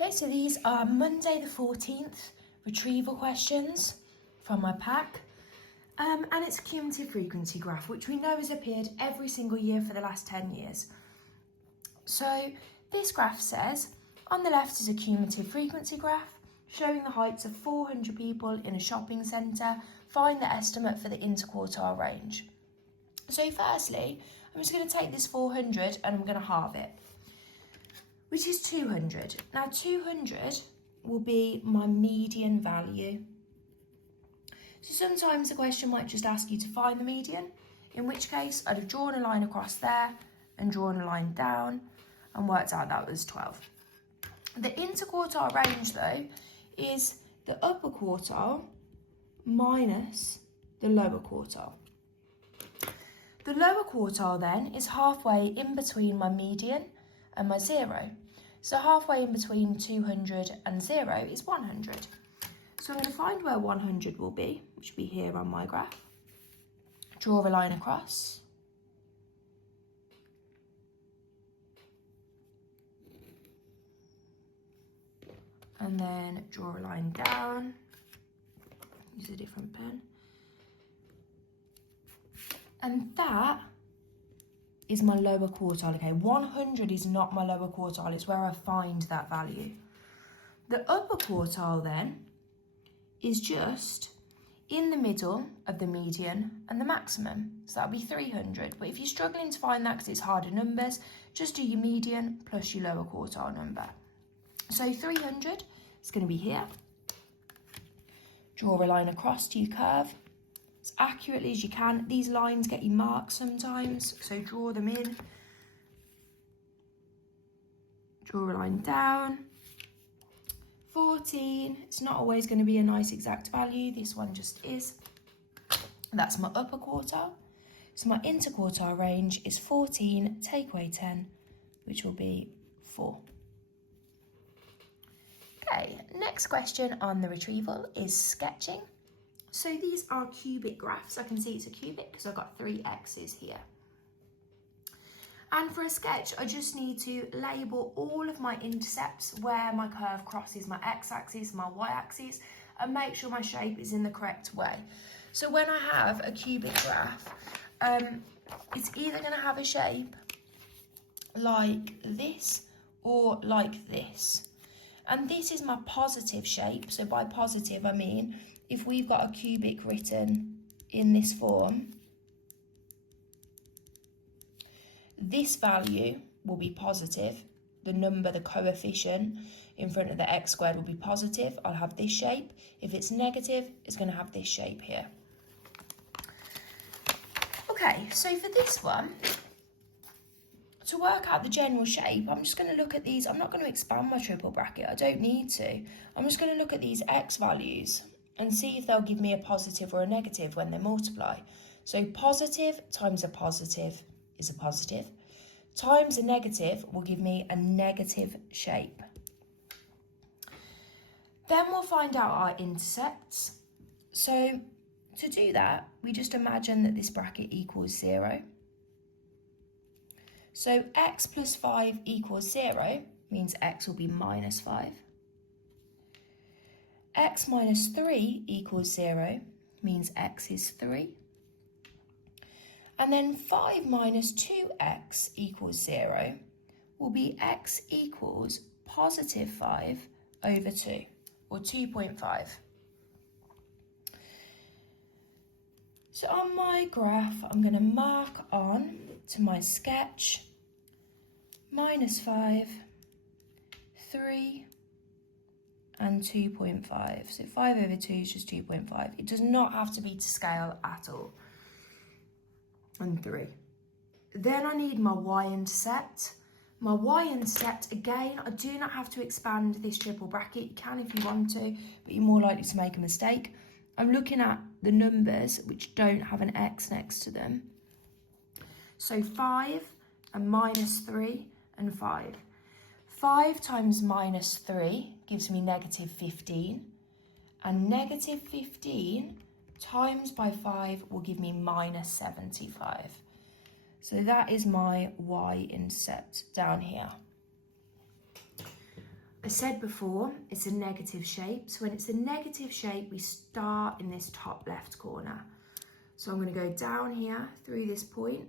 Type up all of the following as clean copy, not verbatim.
Okay, so these are Monday the 14th retrieval questions from my pack. And it's a cumulative frequency graph, which we know has appeared every single year for the last 10 years. So this graph says, on the left is a cumulative frequency graph showing the heights of 400 people in a shopping centre. Find the estimate for the interquartile range. So firstly, I'm just going to take this 400 and I'm going to halve it, which is 200. Now 200 will be my median value. So sometimes the question might just ask you to find the median, in which case I'd have drawn a line across there and drawn a line down and worked out that was 12. The interquartile range though is the upper quartile minus the lower quartile. The lower quartile then is halfway in between my median and my 0. So halfway in between 200 and 0 is 100. So I'm going to find where 100 will be, which will be here on my graph. Draw a line across. And then draw a line down. Use a different pen. And that is my lower quartile. Okay, 100 is not my lower quartile, it's where I find that value. The upper quartile then is just in the middle of the median and the maximum. So that'll be 300. But if you're struggling to find that because it's harder numbers, just do your median plus your lower quartile number. So 300 is going to be here. Draw a line across to your curve as accurately as you can. These lines get you marks sometimes, so draw them in. Draw a line down. 14, it's not always going to be a nice exact value, this one just is. That's my upper quartile. So my interquartile range is 14, take away 10, which will be 4. Okay, next question on the retrieval is sketching. So these are cubic graphs. I can see it's a cubic because I've got 3 x's here. And for a sketch, I just need to label all of my intercepts where my curve crosses my x-axis, my y-axis, and make sure my shape is in the correct way. So when I have a cubic graph, it's either going to have a shape like this or like this. And this is my positive shape. So by positive, I mean if we've got a cubic written in this form, this value will be positive. The number, the coefficient in front of the x squared will be positive. I'll have this shape. If it's negative, it's going to have this shape here. Okay, so for this one, to work out the general shape, I'm just going to look at these. I'm not going to expand my triple bracket. I don't need to. I'm just going to look at these x values and see if they'll give me a positive or a negative when they multiply. So positive times a positive is a positive, times a negative will give me a negative shape. Then we'll find out our intercepts. So to do that, we just imagine that this bracket equals 0. So x plus 5 equals 0 means x will be minus 5. X minus 3 equals 0 means x is 3. And then 5 minus 2x equals 0 will be x equals positive 5 over 2, or 2.5. So on my graph, I'm going to mark on to my sketch minus 5, 3, and 2.5. So 5 over 2 is just 2.5. It does not have to be to scale at all. And 3. Then I need my y-intercept. My y-intercept, again, I do not have to expand this triple bracket. You can if you want to, but you're more likely to make a mistake. I'm looking at the numbers which don't have an x next to them. So 5 and minus 3 and 5. 5 times minus 3 gives me negative 15. And negative 15 times by 5 will give me minus 75. So that is my y-intercept down here. I said before, it's a negative shape. So when it's a negative shape, we start in this top left corner. So I'm going to go down here through this point,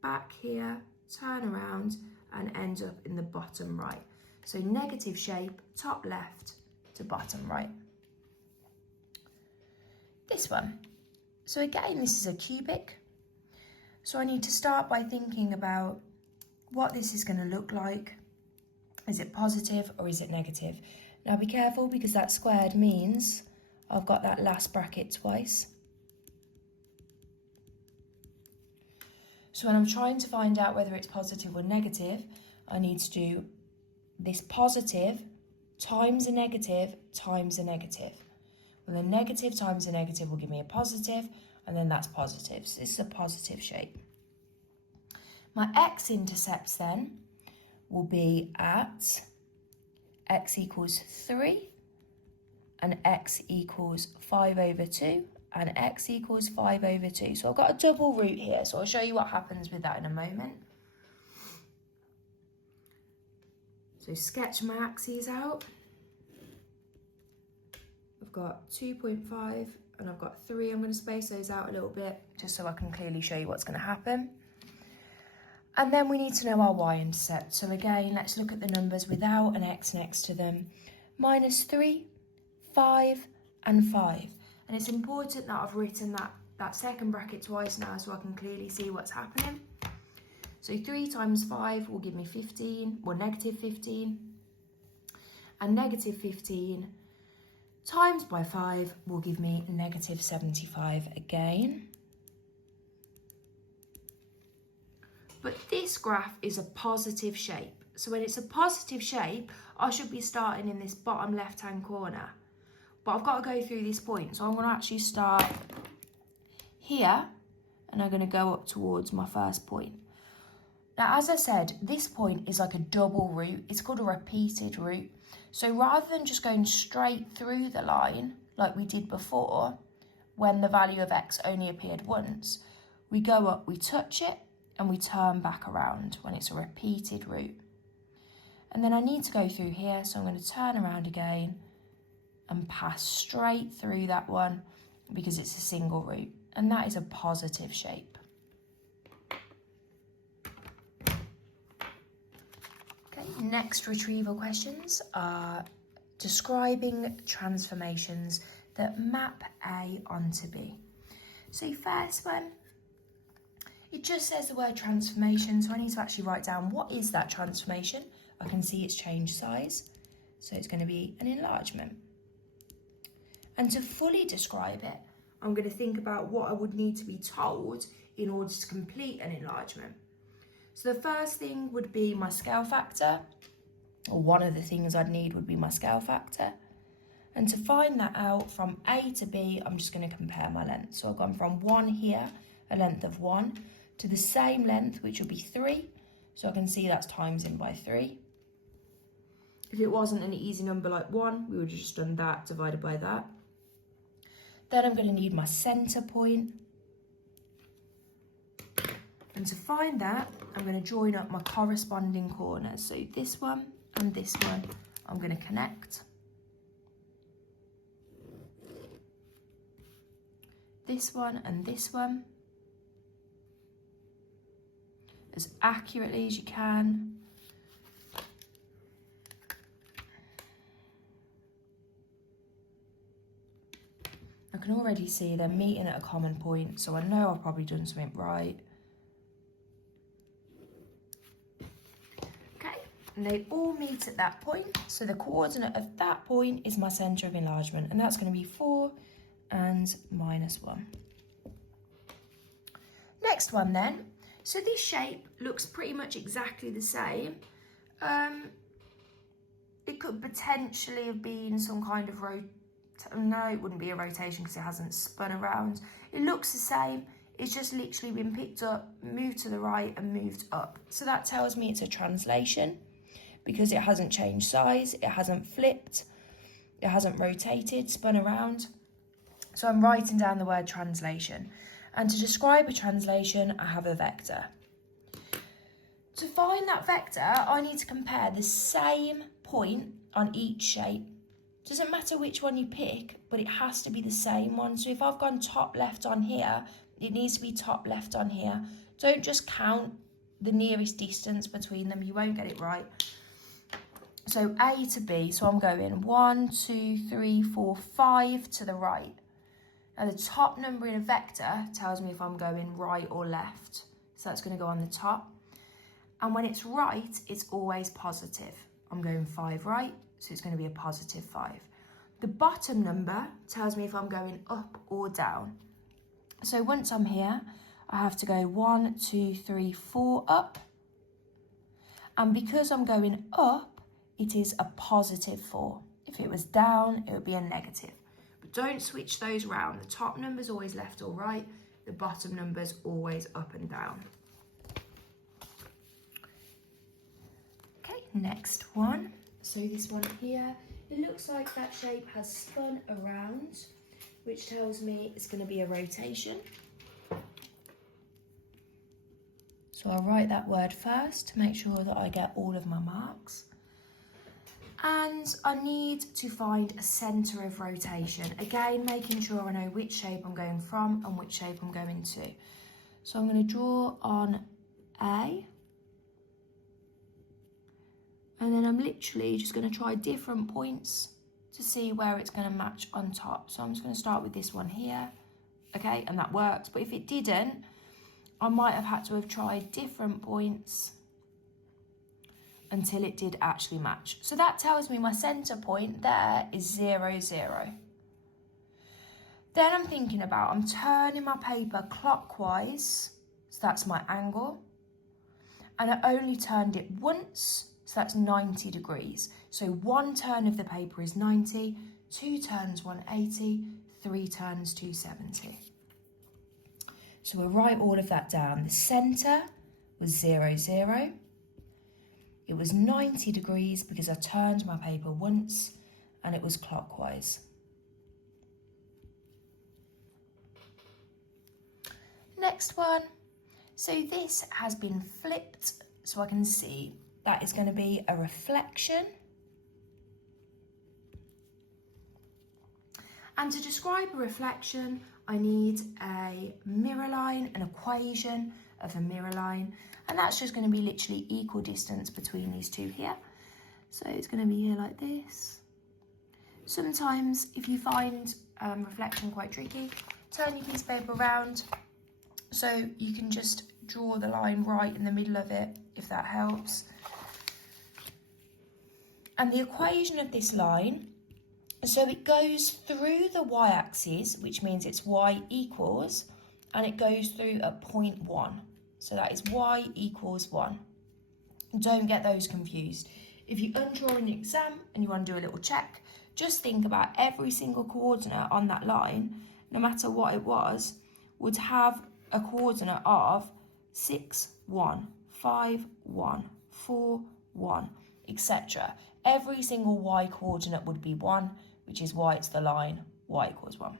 back here, turn around and end up in the bottom right. So negative shape, top left to bottom right. This one. So again, this is a cubic. So I need to start by thinking about what this is going to look like. Is it positive or is it negative? Now be careful, because that squared means I've got that last bracket twice. So when I'm trying to find out whether it's positive or negative, I need to do this positive times a negative times a negative. Well, a negative times a negative will give me a positive, and then that's positive. So this is a positive shape. My x-intercepts then will be at x equals 3 and x equals 5 over 2 and x equals 5 over 2. So I've got a double root here, so I'll show you what happens with that in a moment. So sketch my axes out. I've got 2.5 and I've got 3. I'm going to space those out a little bit just so I can clearly show you what's going to happen. And then we need to know our y-intercept. So again, let's look at the numbers without an x next to them. -3, 5 and 5. And it's important that I've written that second bracket twice now so I can clearly see what's happening. So 3 times 5 will give me 15, or negative 15. And negative 15 times by 5 will give me negative 75 again. But this graph is a positive shape. So when it's a positive shape, I should be starting in this bottom left-hand corner. But I've got to go through this point. So I'm going to actually start here, and I'm going to go up towards my first point. Now, as I said, this point is like a double root. It's called a repeated root. So rather than just going straight through the line, like we did before, when the value of x only appeared once, we go up, we touch it, and we turn back around when it's a repeated root. And then I need to go through here, so I'm going to turn around again and pass straight through that one because it's a single root, and that is a positive shape. Okay, next retrieval questions are describing transformations that map A onto B. So first one, it just says the word transformation, so I need to actually write down what is that transformation. I can see it's changed size, so it's going to be an enlargement. And to fully describe it, I'm going to think about what I would need to be told in order to complete an enlargement. So the first thing would be my scale factor, or one of the things I'd need would be my scale factor. And to find that out from A to B, I'm just going to compare my length. So I've gone from 1 here, a length of 1, to the same length, which will be 3. So I can see that's times in by 3. If it wasn't an easy number like 1, we would have just done that divided by that. Then I'm going to need my centre point. And to find that, I'm going to join up my corresponding corners. So this one and this one, I'm going to connect. This one and this one, as accurately as you can. I can already see they're meeting at a common point, so I know I've probably done something right. Okay, and they all meet at that point, so the coordinate of that point is my centre of enlargement, and that's going to be 4 and -1. Next one then. So this shape looks pretty much exactly the same. It could potentially have been some kind of no, it wouldn't be a rotation because it hasn't spun around. It looks the same. It's just literally been picked up, moved to the right and moved up. So that tells me it's a translation because it hasn't changed size, it hasn't flipped, it hasn't rotated, spun around. So I'm writing down the word translation. And to describe a translation, I have a vector. To find that vector, I need to compare the same point on each shape. Doesn't matter which one you pick, but it has to be the same one. So if I've gone top left on here, it needs to be top left on here. Don't just count the nearest distance between them, you won't get it right. So A to B, so I'm going 1, 2, 3, 4, 5 to the right. Now the top number in a vector tells me if I'm going right or left. So that's going to go on the top. And when it's right, it's always positive. I'm going 5 right, so it's going to be a positive 5. The bottom number tells me if I'm going up or down. So once I'm here, I have to go 1, 2, 3, 4 up. And because I'm going up, it is a positive 4. If it was down, it would be a negative. But don't switch those round. The top number's always left or right. The bottom number's always up and down. Okay, next one. So this one here, it looks like that shape has spun around, which tells me it's going to be a rotation. So I'll write that word first to make sure that I get all of my marks. And I need to find a centre of rotation. Again, making sure I know which shape I'm going from and which shape I'm going to. So I'm going to draw on A. And then I'm literally just going to try different points to see where it's going to match on top. So I'm just going to start with this one here. Okay, and that works. But if it didn't, I might have had to have tried different points until it did actually match. So that tells me my centre point there is 0, 0. Then I'm thinking about, I'm turning my paper clockwise, so that's my angle. And I only turned it once, so that's 90 degrees. So 1 turn of the paper is 90, 2 turns 180, 3 turns 270. So we'll write all of that down. The centre was 0, 0. It was 90 degrees because I turned my paper once and it was clockwise. Next one. So this has been flipped so I can see that is going to be a reflection. And to describe a reflection, I need a mirror line, an equation of a mirror line, and that's just going to be literally equal distance between these two here. So it's going to be here like this. Sometimes if you find reflection quite tricky, turn your piece of paper around so you can just draw the line right in the middle of it, if that helps. And the equation of this line, so it goes through the y-axis, which means it's y equals, and it goes through at 0.1. So that is y equals 1. Don't get those confused. If you undraw an exam and you want to do a little check, just think about every single coordinate on that line, no matter what it was, would have a coordinate of 6, 1, 5, 1, 4, 1, etc. Every single y coordinate would be 1, which is why it's the line y equals 1.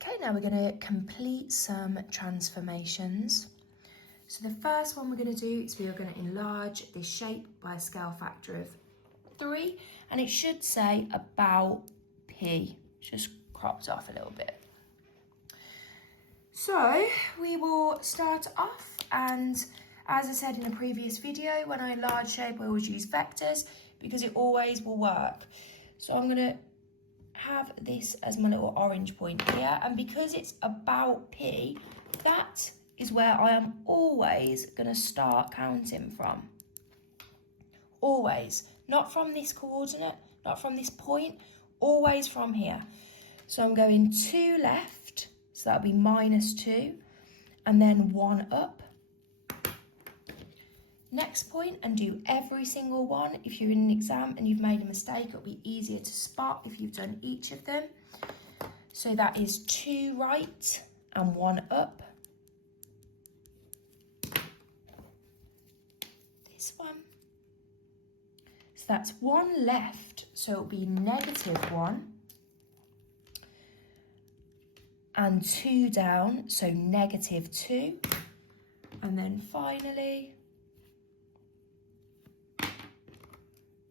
Okay, now we're going to complete some transformations. So the first one we're going to do is we are going to enlarge this shape by a scale factor of 3, and it should say about P, just cropped off a little bit. So we will start off, and as I said in a previous video, when I enlarge shape I always use vectors because it always will work. So I'm going to have this as my little orange point here, and because it's about P, that is where I am always going to start counting from. Always. Not from this coordinate, not from this point, always from here. So I'm going 2 left, so that'll be -2, and then 1 up. Next point, and do every single one. If you're in an exam and you've made a mistake, it'll be easier to spot if you've done each of them. So that is 2 right and 1 up. This one. So that's 1 left, so it'll be -1. and 2 down, so -2. And then finally,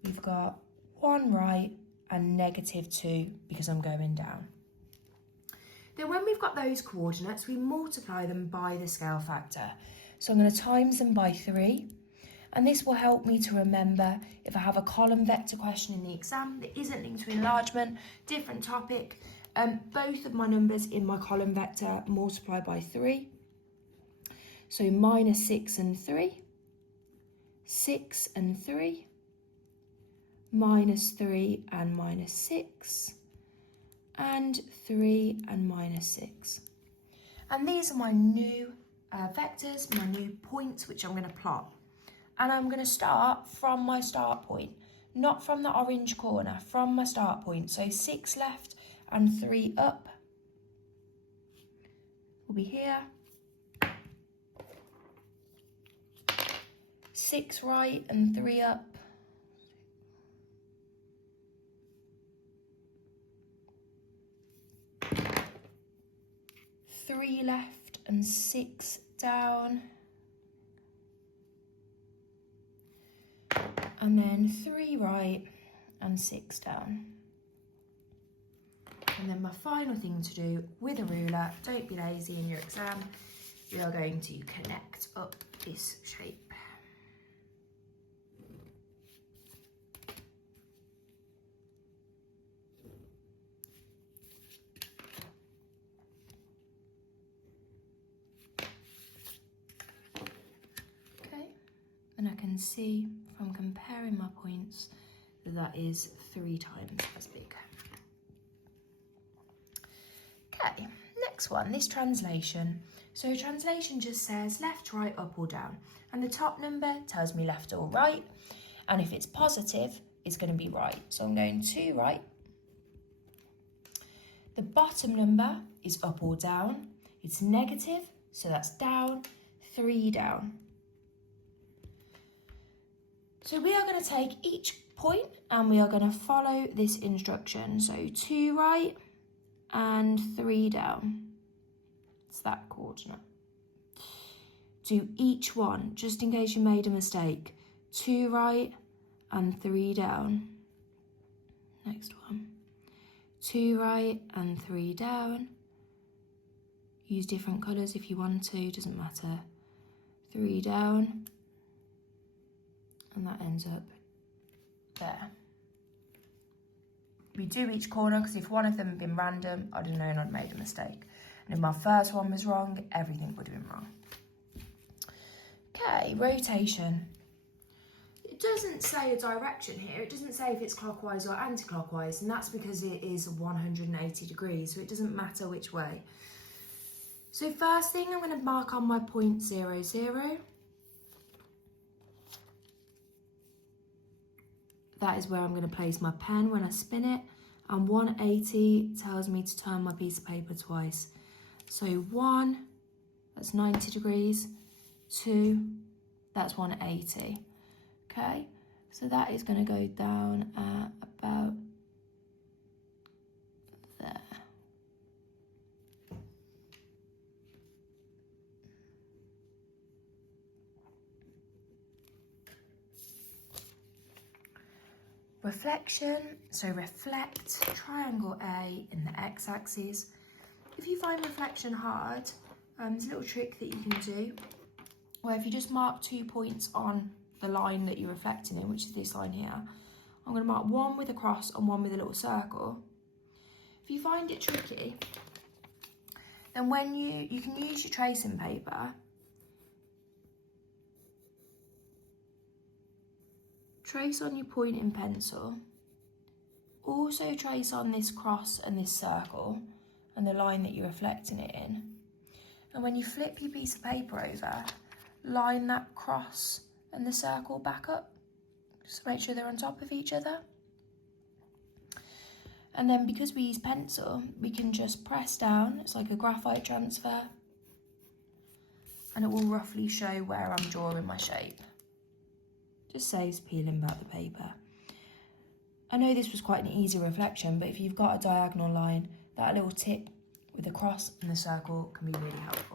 we've got 1 right and -2 because I'm going down. Then when we've got those coordinates, we multiply them by the scale factor. So I'm going to times them by 3. And this will help me to remember if I have a column vector question in the exam that isn't linked to enlargement, different topic, both of my numbers in my column vector multiply by 3. So -6 and 3, 6 and 3, -3 and -6, and 3 and -6. And these are my new vectors, my new points, which I'm going to plot. And I'm going to start from my start point, not from the orange corner, from my start point. So 6 left and 3 up will be here. 6 right and 3 up. 3 left and 6 down. And then 3 right and 6 down. And then my final thing to do with a ruler, don't be lazy in your exam, we are going to connect up this shape. And I can see from comparing my points that that is 3 times as big. Okay, next one, this translation. So translation just says left, right, up or down. And the top number tells me left or right. And if it's positive, it's going to be right. So I'm going 2 right. The bottom number is up or down. It's negative, so that's down, 3 down. So we are going to take each point and we are going to follow this instruction. So 2 right and 3 down. It's that coordinate. Do each one, just in case you made a mistake. 2 right and 3 down. Next one. 2 right and 3 down. Use different colours if you want to, doesn't matter. 3 down. And that ends up there. We do each corner because if one of them had been random, I'd have known I'd made a mistake. And if my first one was wrong, everything would have been wrong. Okay, rotation. It doesn't say a direction here. It doesn't say if it's clockwise or anti-clockwise, and that's because it is 180 degrees, so it doesn't matter which way. So first thing, I'm going to mark on my point 0, 0. That is where I'm going to place my pen when I spin it. And 180 tells me to turn my piece of paper twice. So 1, that's 90 degrees. 2, that's 180. Okay, so that is going to go down at about there. Reflection, so reflect triangle A in the x-axis. If you find reflection hard, there's a little trick that you can do, where if you just mark 2 points on the line that you're reflecting in, which is this line here, I'm going to mark one with a cross and one with a little circle. If you find it tricky, then when you can use your tracing paper. Trace on your point in pencil. Also trace on this cross and this circle and the line that you're reflecting it in. And when you flip your piece of paper over, line that cross and the circle back up. Just make sure they're on top of each other. And then because we use pencil, we can just press down. It's like a graphite transfer. And it will roughly show where I'm drawing my shape. Just saves peeling back the paper. I know this was quite an easy reflection, but if you've got a diagonal line, that little tip with the cross and the circle can be really helpful.